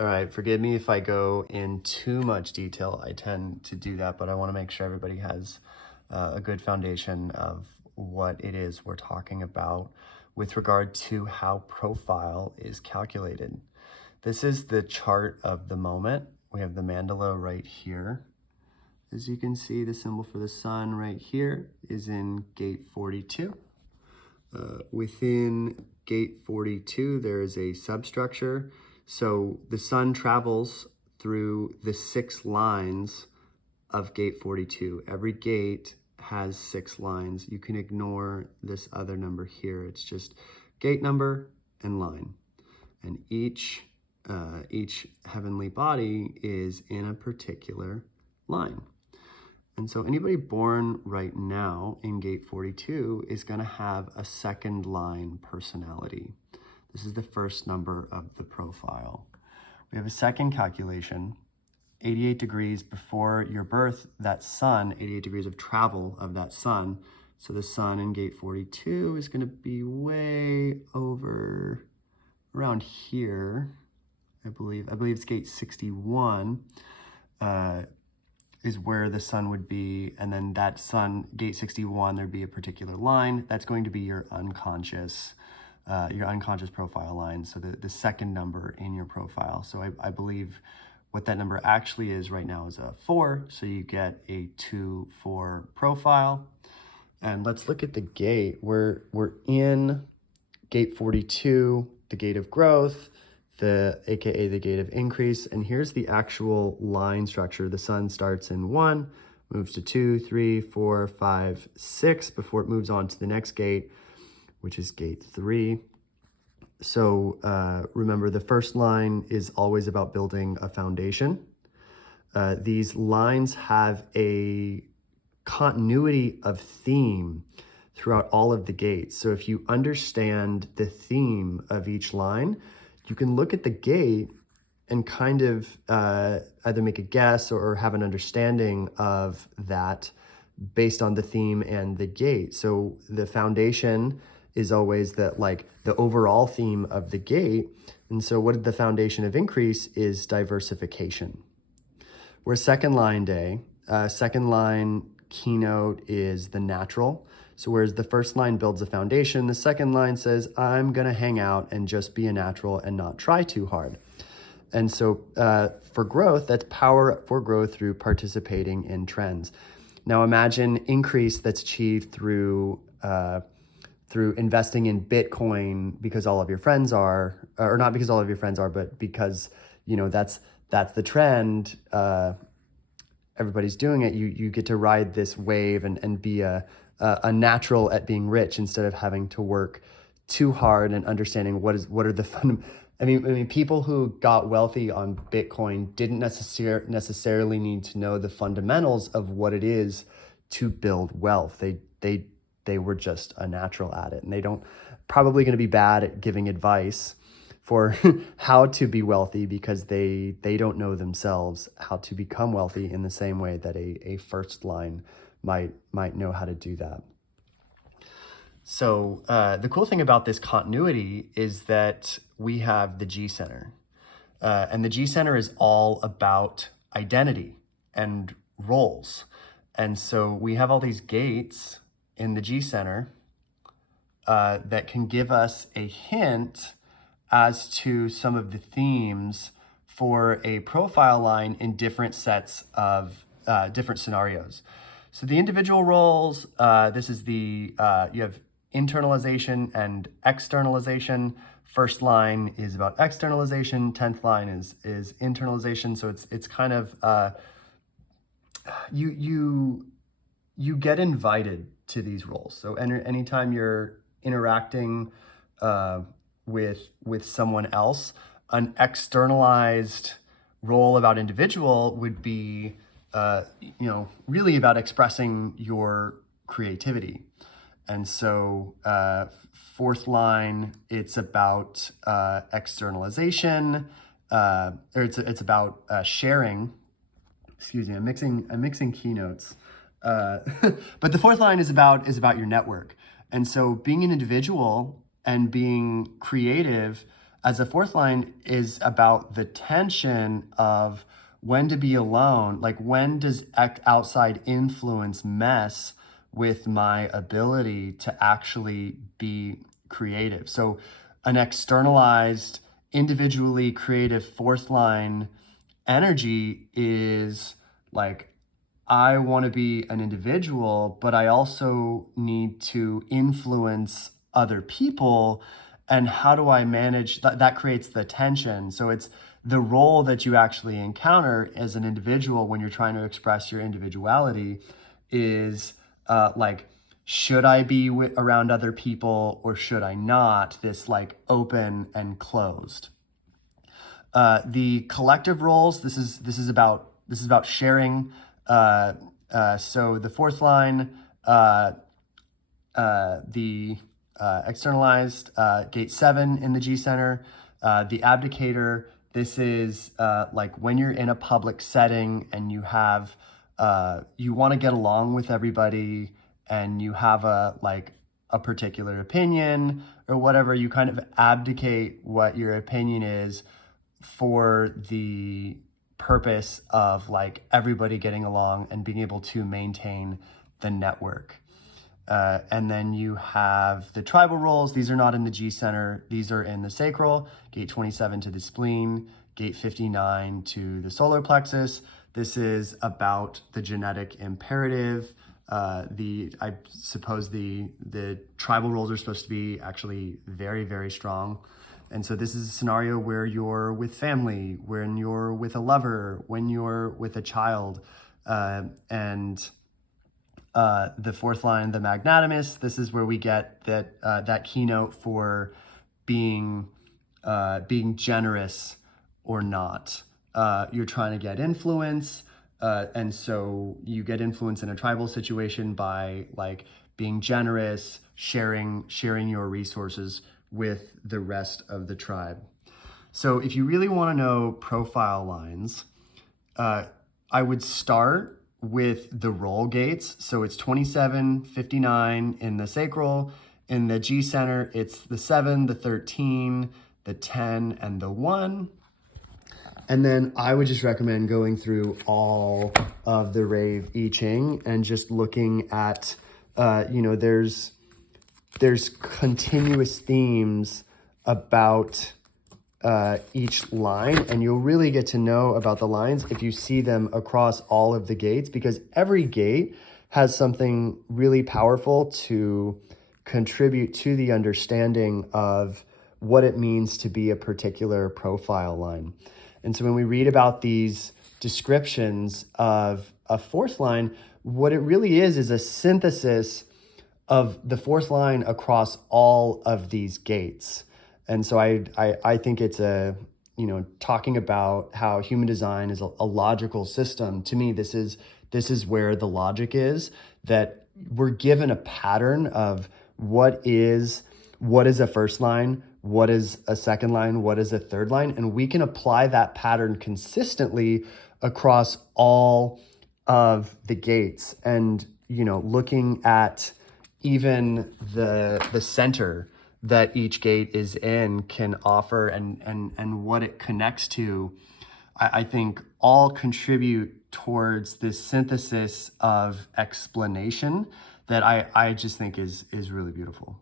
All right, forgive me if I go in too much detail. I tend to do that, but I want to make sure everybody has a good foundation of what it is we're talking about with regard to how profile is calculated. This is the chart of the moment. We have the mandala right here. As you can see, the symbol for the sun right here is in gate 42. Within gate 42, there is a substructure. So the sun travels through the 6 lines of gate 42. Every gate has 6 lines. You can ignore this other number here. It's just gate number and line. And each heavenly body is in a particular line. And so anybody born right now in gate 42 is going to have a second line personality. This is the first number of the profile. We have a second calculation, 88 degrees before your birth, that sun, 88 degrees of travel of that sun. So the sun in gate 42 is going to be way over around here. I believe it's gate 61 is where the sun would be. And then that sun, gate 61, there'd be a particular line. That's going to be your unconscious profile line. So the second number in your profile. So I believe what that number actually is right now is a 4. So you get a 2-4 profile. And let's look at the gate. We're in gate 42, the gate of growth, aka the gate of increase. And here's the actual line structure. The sun starts in 1, moves to 2, 3, 4, 5, 6 before it moves on to the next gate, which is gate 3. So remember, the first line is always about building a foundation. These lines have a continuity of theme throughout all of the gates. So if you understand the theme of each line, you can look at the gate and kind of either make a guess or have an understanding of that based on the theme and the gate. So the foundation is always the overall theme of the gate. And so what the foundation of increase is diversification. Where second line day, second line keynote is the natural. So whereas the first line builds a foundation, the second line says, I'm going to hang out and just be a natural and not try too hard. And so for growth, that's power for growth through participating in trends. Now imagine increase that's achieved through investing in Bitcoin because all of your friends are, or not because all of your friends are, but because, that's the trend. Everybody's doing it. You get to ride this wave and be a natural at being rich instead of having to work too hard and understanding what are the fun. I mean, people who got wealthy on Bitcoin didn't necessarily need to know the fundamentals of what it is to build wealth. They were just a natural at it, and they don't probably going to be bad at giving advice for how to be wealthy because they don't know themselves how to become wealthy in the same way that a first line might know how to do that. So the cool thing about this continuity is that we have the G center. And the G center is all about identity and roles. And so we have all these gates in the G center that can give us a hint as to some of the themes for a profile line in different sets of different scenarios. So the individual roles, this is you have internalization and externalization. First line is about externalization. 10th line is internalization. So it's kind of, you get invited to these roles. So anytime you're interacting with someone else, an externalized role about individual would be really about expressing your creativity. And so fourth line, it's about externalization, or it's about sharing. Excuse me, I'm mixing keynotes. But the fourth line is about your network. And so being an individual and being creative as a fourth line is about the tension of when to be alone, like when does outside influence mess with my ability to actually be creative. So an externalized, individually creative fourth line energy is like, I want to be an individual, but I also need to influence other people. And how do I manage that? That creates the tension. So it's the role that you actually encounter as an individual when you're trying to express your individuality is like, should I be around other people or should I not? This like open and closed. The collective roles. This is about sharing. So the fourth line, the externalized, gate 7 in the G center, the abdicator. This is like when you're in a public setting and you have, you want to get along with everybody and you have a particular opinion or whatever, you kind of abdicate what your opinion is for the purpose of like everybody getting along and being able to maintain the network. And then you have the tribal roles. These are not in the G center. These are in the sacral, gate 27 to the spleen, gate 59 to the solar plexus. This is about the genetic imperative. I suppose the tribal roles are supposed to be actually very, very strong. And so this is a scenario where you're with family, when you're with a lover, when you're with a child. And the fourth line, the magnanimous, this is where we get that keynote for being generous or not. You're trying to get influence. And so you get influence in a tribal situation by like being generous, sharing your resources with the rest of the tribe. So if you really want to know profile lines, I would start with the role gates. So it's 27, 59 in the sacral. In the G center, it's the 7, the 13, the 10, and the 1. And then I would just recommend going through all of the rave I Ching and just looking at, there's continuous themes about each line, and you'll really get to know about the lines if you see them across all of the gates, because every gate has something really powerful to contribute to the understanding of what it means to be a particular profile line. And so when we read about these descriptions of a fourth line, what it really is a synthesis of the fourth line across all of these gates. And so I think it's talking about how human design is a logical system. To me, this is where the logic is, that we're given a pattern of what is a first line, what is a second line, what is a third line, and we can apply that pattern consistently across all of the gates. And looking at even the center that each gate is in can offer and what it connects to, I think all contribute towards this synthesis of explanation that I just think is really beautiful.